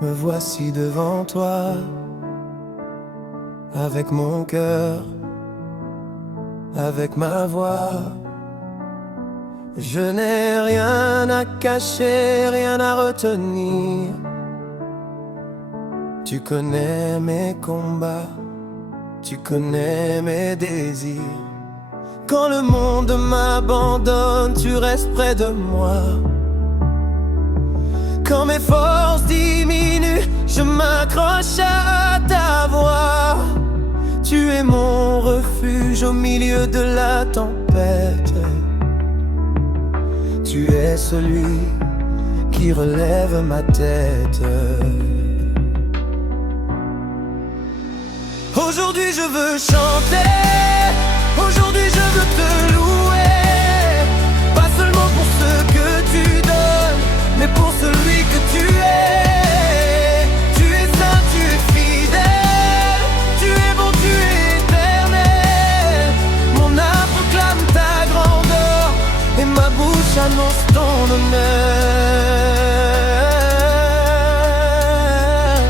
Me voici devant toi, avec mon cœur, avec ma voix. Je n'ai rien à cacher, rien à retenir. Tu connais mes combats, tu connais mes désirs. Quand le monde m'abandonne, tu restes près de moi. Quand mes forces diminuent, je m'accroche à ta voix. Tu es mon refuge au milieu de la tempête. Tu es celui qui relève ma tête. Aujourd'hui je veux chanter, aujourd'hui je veux te louer. Pas seulement pour ce que tu donnes, mais pour celui que tu es. Tu es saint, tu es fidèle, tu es bon, tu es éternel. Mon âme proclame ta grandeur et ma bouche annonce ton honneur.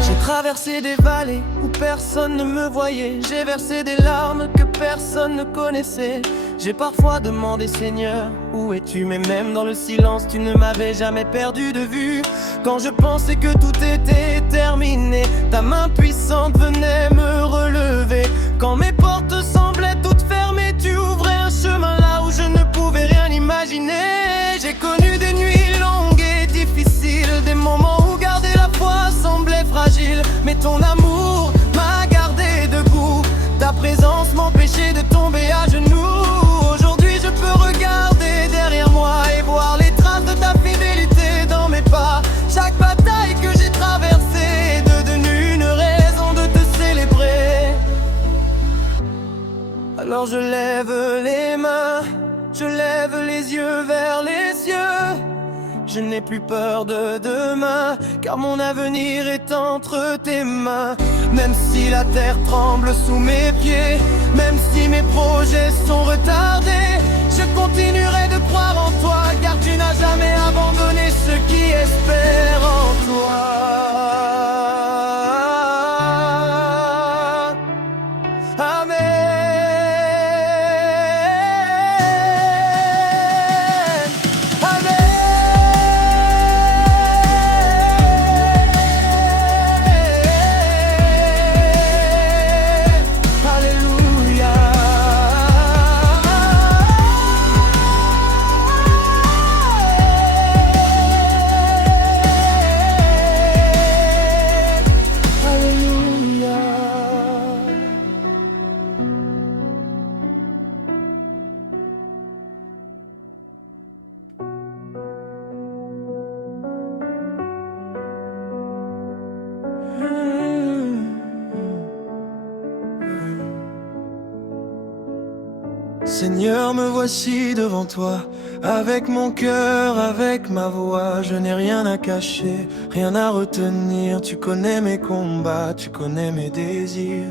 J'ai traversé des vallées où personne ne me voyait. J'ai versé des larmes que personne ne connaissait. J'ai parfois demandé Seigneur, où es-tu? Mais même dans le silence, tu ne m'avais jamais perdu de vue. Quand je pensais que tout était terminé, ta main puissante venait me relever. Quand mes portes semblaient toutes fermées, tu ouvrais un chemin là où je ne pouvais rien imaginer. J'ai connu des nuits longues et difficiles, des moments où garder la foi semblait fragile. Mais ton amour m'a gardé debout, ta présence m'empêchait de tomber à genoux. Aujourd'hui je peux regarder derrière moi et voir les traces de ta fidélité dans mes pas. Chaque bataille que j'ai traversée est devenue une raison de te célébrer. Alors je lève les mains, je lève les yeux vers les cieux. Je n'ai plus peur de demain, car mon avenir est entre tes mains. Même si la terre tremble sous mes pieds, même si mes projets sont retardés, je continuerai de croire en toi, car tu n'as jamais abandonné ceux qui espèrent en toi. Amen. Seigneur, me voici devant toi, avec mon cœur, avec ma voix. Je n'ai rien à cacher, rien à retenir. Tu connais mes combats, tu connais mes désirs.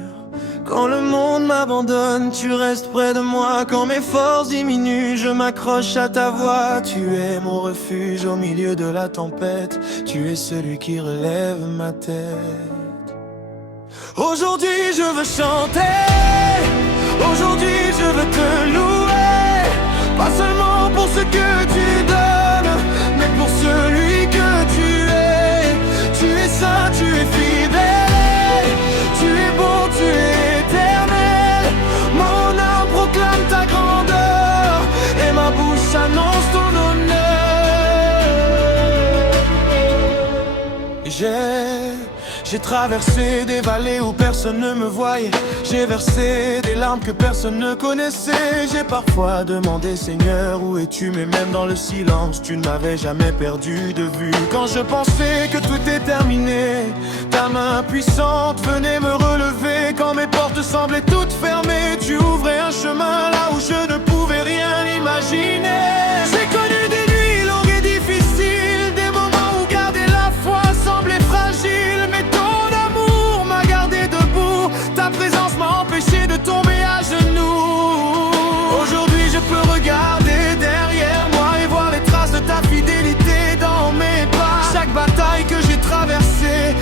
Quand le monde m'abandonne, tu restes près de moi. Quand mes forces diminuent, je m'accroche à ta voix. Tu es mon refuge au milieu de la tempête. Tu es celui qui relève ma tête. Aujourd'hui je veux chanter, aujourd'hui je veux te louer. Pas seulement pour ce que tu donnes, mais pour celui que tu es. Tu es saint, tu es fidèle, tu es bon, tu es éternel. Mon âme proclame ta grandeur et ma bouche annonce ton honneur. J'ai traversé des vallées où personne ne me voyait. J'ai versé des larmes que personne ne connaissait. J'ai parfois demandé Seigneur, où es-tu? Mais même dans le silence, tu ne m'avais jamais perdu de vue. Quand je pensais que tout était terminé, ta main puissante venait me relever. Quand mes portes semblaient toutes fermées, tu ouvrais un chemin là où je ne pouvais rien imaginer. J'ai connu des nuits longues et difficiles, des moments où garder la foi semblait fragile. Mais ta présence m'a empêché de tomber à genoux. Aujourd'hui je peux regarder derrière moi et voir les traces de ta fidélité dans mes pas. Chaque bataille que j'ai traversée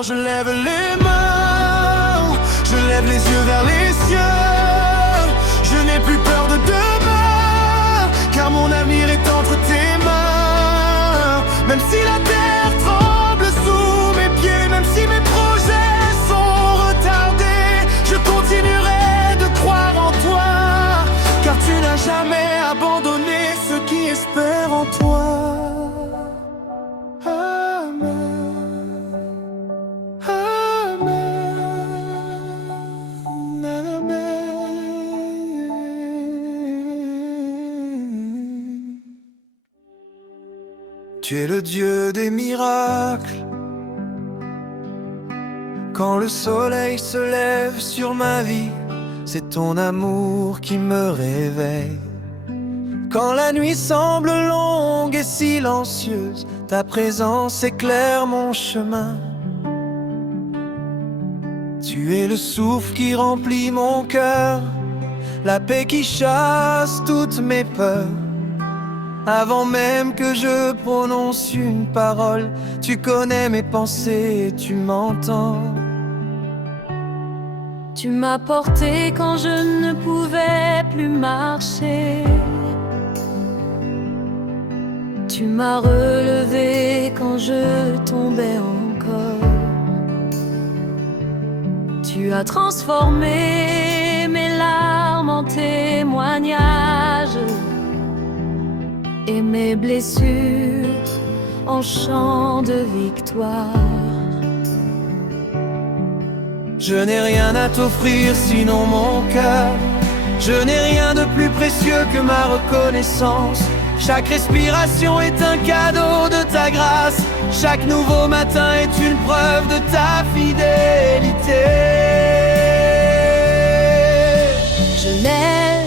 Alors je lève les mains, je lève les yeux vers les cieux. Je n'ai plus peur de demain, car mon avenir est entre tes mains. Même si la terre tremble sous mes pieds, même si mes projets sont retardés, je continuerai de croire en toi, car tu n'as jamais abandonné ceux qui espèrent en toi. Tu es le Dieu des miracles. Quand le soleil se lève sur ma vie, c'est ton amour qui me réveille. Quand la nuit semble longue et silencieuse, ta présence éclaire mon chemin. Tu es le souffle qui remplit mon cœur, la paix qui chasse toutes mes peurs. Avant même que je prononce une parole, tu connais mes pensées et tu m'entends. Tu m'as porté quand je ne pouvais plus marcher. Tu m'as relevé quand je tombais encore. Tu as transformé mes larmes en témoignages et mes blessures en chants de victoire. Je n'ai rien à t'offrir sinon mon cœur. Je n'ai rien de plus précieux que ma reconnaissance. Chaque respiration est un cadeau de ta grâce. Chaque nouveau matin est une preuve de ta fidélité. Je lève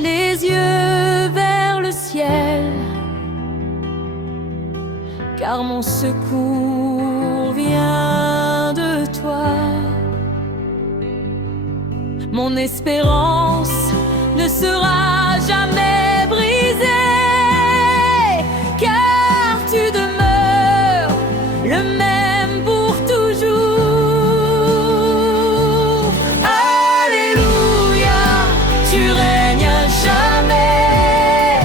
les yeux vers le ciel, car mon secours vient de toi. Mon espérance ne sera jamais brisée, car tu demeures le même pour toujours. Alléluia, tu règnes à jamais.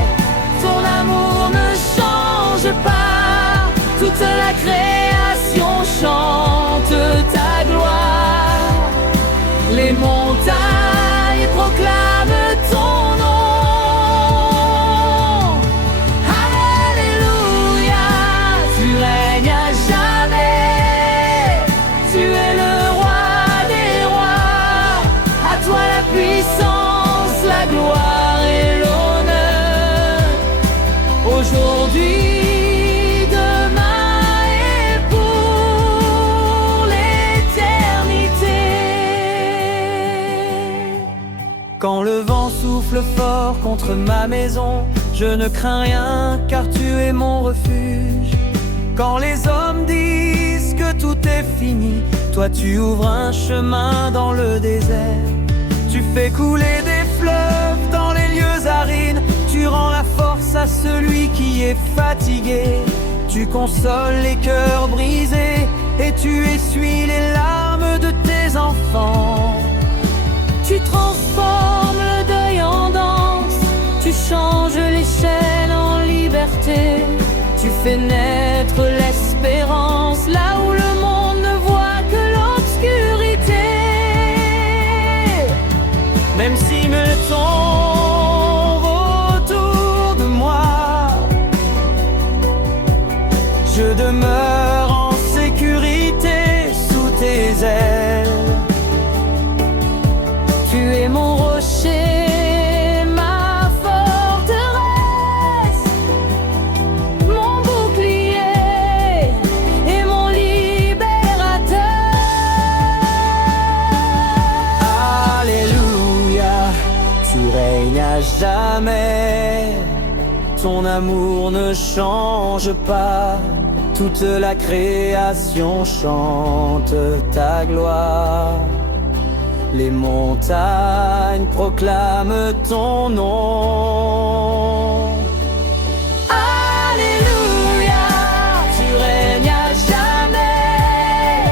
Ton amour ne change pas. Toute la création chante ta gloire. Les montagnes proclament ton nom. Alléluia, tu règnes à jamais. Tu es le roi des rois. À toi la puissance, la gloire et l'honneur. Aujourd'hui, quand le vent souffle fort contre ma maison, je ne crains rien car tu es mon refuge. Quand les hommes disent que tout est fini, toi tu ouvres un chemin dans le désert. Tu fais couler des fleuves dans les lieux arides. Tu rends la force à celui qui est fatigué. Tu consoles les cœurs brisés et tu essuies les larmes de tes enfants. Tu transformes le deuil en danse, tu changes les chaînes en liberté. Tu fais naître l'espérance là où le monde ne voit que l'obscurité. Même si me tombe autour de moi, je demeure en sécurité sous tes ailes. Tu es mon rocher, ma forteresse, mon bouclier et mon libérateur. Alléluia, tu règnes à jamais. Ton amour ne change pas. Toute la création chante ta gloire. Les montagnes proclament ton nom. Alléluia, tu règnes à jamais.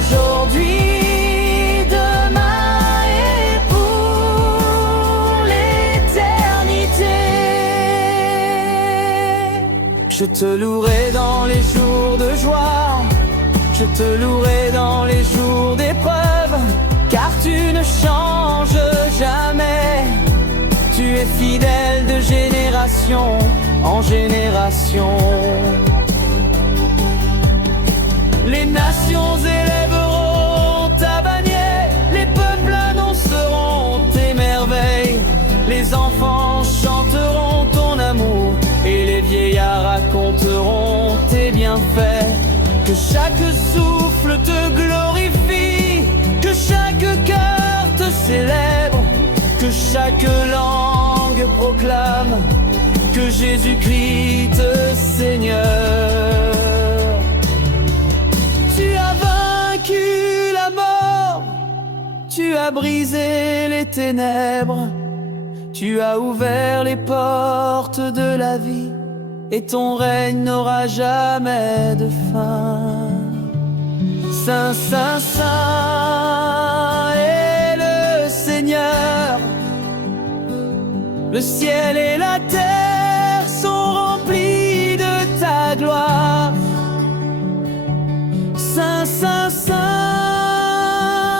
aujourd'hui, demain et pour l'éternité. Je te louerai dans les jours de joie, je te louerai dans les jours d'épreuve, car tu ne changes jamais. Tu es fidèle de génération en génération. Les nations élèveront ta bannière, les peuples annonceront tes merveilles. Les enfants chanteront ton amour et les vieillards raconteront tes bienfaits. Que chaque souffle te glorifie, que chaque cœur te célèbre, que chaque langue proclame que Jésus-Christ est Seigneur. Tu as vaincu la mort, tu as brisé les ténèbres, tu as ouvert les portes de la vie, et ton règne n'aura jamais de fin. Saint, Saint, Saint est le Seigneur. Le ciel et la terre sont remplis de ta gloire. Saint, Saint, Saint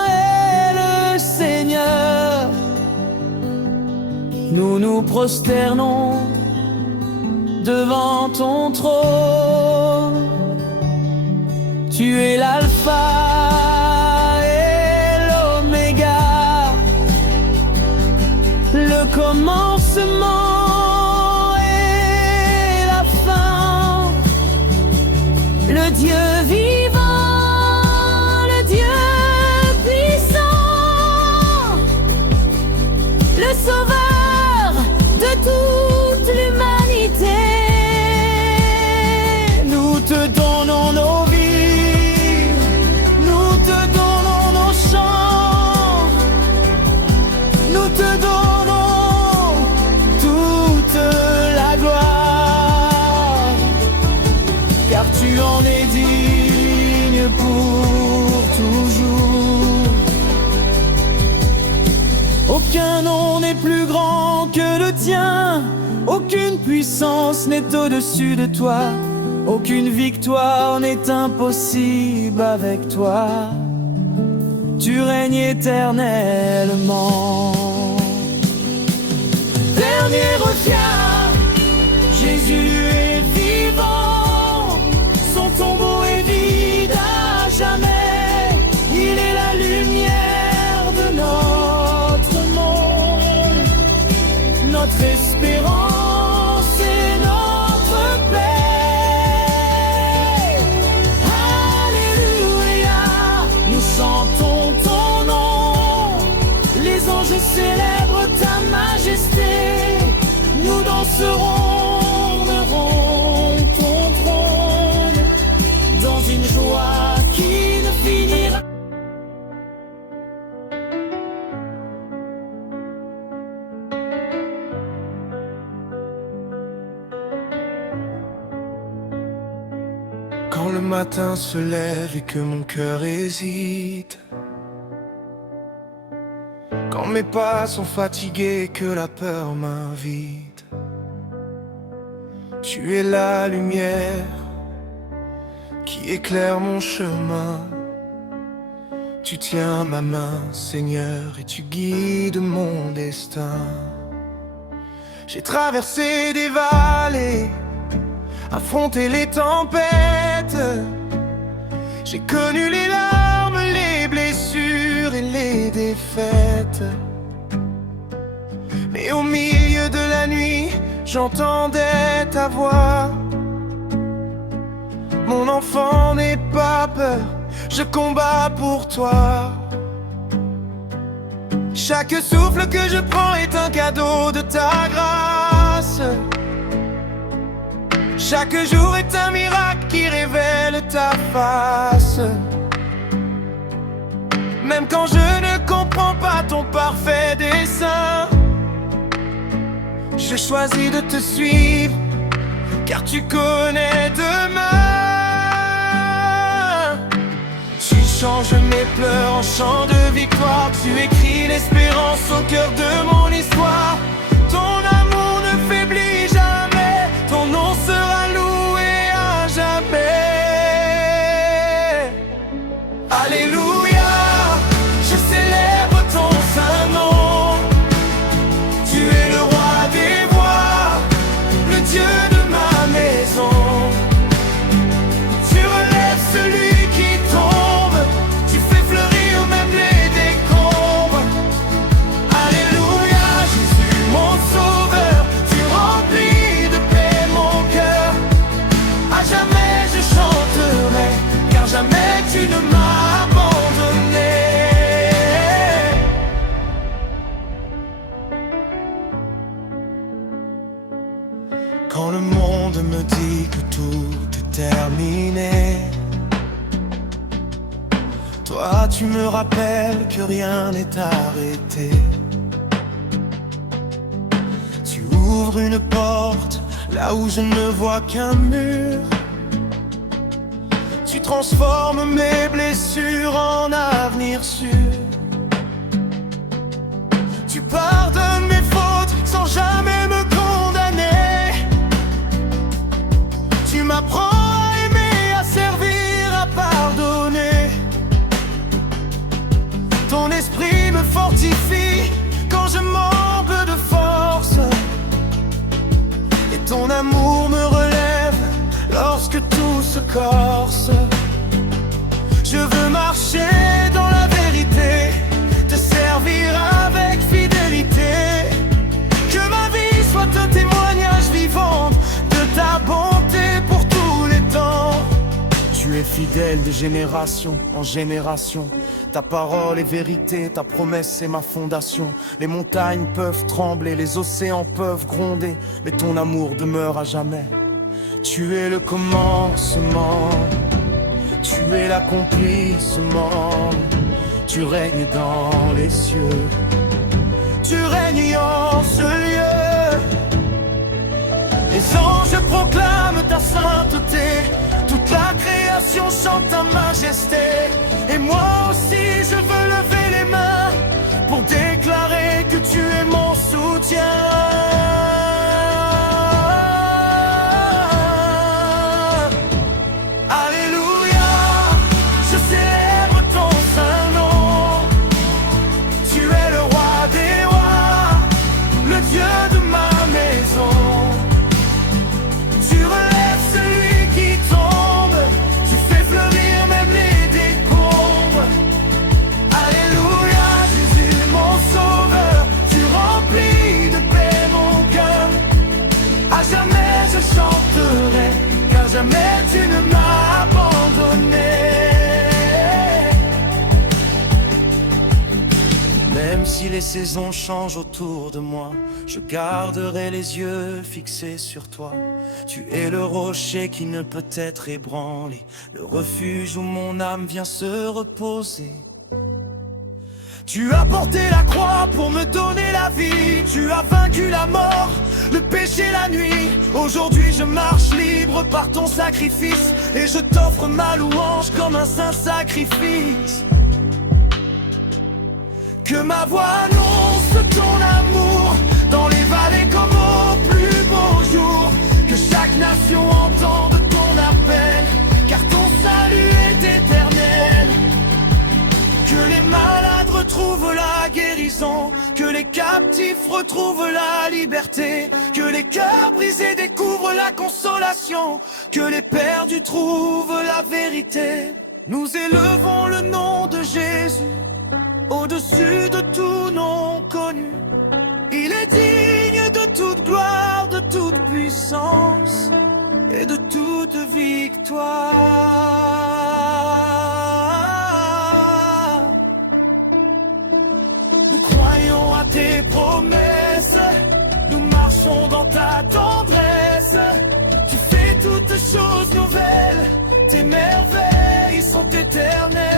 est le Seigneur. Nous nous prosternons devant ton trône. Tu es l'alpha et l'oméga, le commencement et la fin, le Dieu vivant, le Dieu puissant, le sauveur de toute l'humanité. Nous te donnons nos vies, nous te donnons nos chants, nous te donnons toute la gloire, car tu en es digne pour toujours. Aucun nom n'est plus grand que le tien, aucune puissance n'est au-dessus de toi. Aucune victoire n'est impossible avec toi. Tu règnes éternellement. Dernier revient, Jésus est vivant. Son tombeau est vide à jamais. Il est la lumière de notre monde, notre espérance et notre paix. Alléluia, nous chantons ton nom, les anges célèbrent ta majesté. Nous danserons devant ton trône dans une joie qui ne finira. Quand le matin se lève et que mon cœur hésite, quand mes pas sont fatigués et que la peur m'invite, tu es la lumière qui éclaire mon chemin. Tu tiens ma main, Seigneur, et tu guides mon destin. J'ai traversé des vallées, affronté les tempêtes. J'ai connu les larmes, les blessures et les défaites. Mais au milieu de la nuit, j'entendais ta voix. Mon enfant, n'aie pas peur, je combats pour toi. Chaque souffle que je prends est un cadeau de ta grâce. Chaque jour est un miracle qui révèle ta face. Même quand je ne comprends pas ton parfait dessein, je choisis de te suivre, car tu connais demain. Tu changes mes pleurs en chants de victoire. Tu écris l'espérance au cœur de mon histoire. Ton amour ne faiblit jamais, ton nom sera loué à jamais. Alléluia, je célèbre ton saint nom. Tu es le roi des rois, le Dieu de ma maison. Tu relèves celui qui tombe, tu fais fleurir même les décombres. Alléluia, Jésus mon sauveur, tu remplis de paix mon cœur. À jamais je chanterai, car jamais tu ne m'as abandonné. Quand le monde me dit que tout est terminé, toi tu me rappelles que rien n'est arrêté. Tu ouvres une porte là où je ne vois qu'un mur. Tu transformes mes blessures en avenir sûr. Tu pardonnes mes fautes sans jamais me condamner. Tu m'apprends à aimer, à servir, à pardonner. Ton esprit me fortifie quand je manque de force. Et ton amour me relève lorsque tout se corse. Je veux marcher dans la vérité, te servir avec fidélité. Que ma vie soit un témoignage vivant de ta bonté pour tous les temps. Tu es fidèle de génération en génération. Ta parole est vérité, ta promesse est ma fondation. Les montagnes peuvent trembler, les océans peuvent gronder, mais ton amour demeure à jamais. Tu es le commencement, tu es l'accomplissement. Tu règnes dans les cieux, tu règnes en ce lieu. Les anges proclament ta sainteté, toute la création chante ta majesté. Et moi aussi je veux lever les mains pour déclarer que tu es mon soutien. Car jamais tu ne m'as abandonné. Même si les saisons changent autour de moi, je garderai les yeux fixés sur toi. Tu es le rocher qui ne peut être ébranlé, le refuge où mon âme vient se reposer. Tu as porté la croix pour me donner la vie. Tu as vaincu la mort, le péché, la nuit. Aujourd'hui je marche libre par ton sacrifice, et je t'offre ma louange comme un saint sacrifice. Que ma voix annonce ton amour dans les vallées comme au plus beau jour. Que chaque nation entende ton appel, car ton salut est éternel. Que les malades retrouvent la guérison, que les captifs retrouvent la liberté, que les cœurs brisés découvrent la consolation, que les perdus trouvent la vérité. Nous élevons le nom de Jésus au-dessus de tout nom connu. Il est digne de toute gloire, de toute puissance et de toute victoire. Nous croyons à tes promesses, nous marchons dans ta tendresse. Tu fais toutes choses nouvelles, tes merveilles sont éternelles.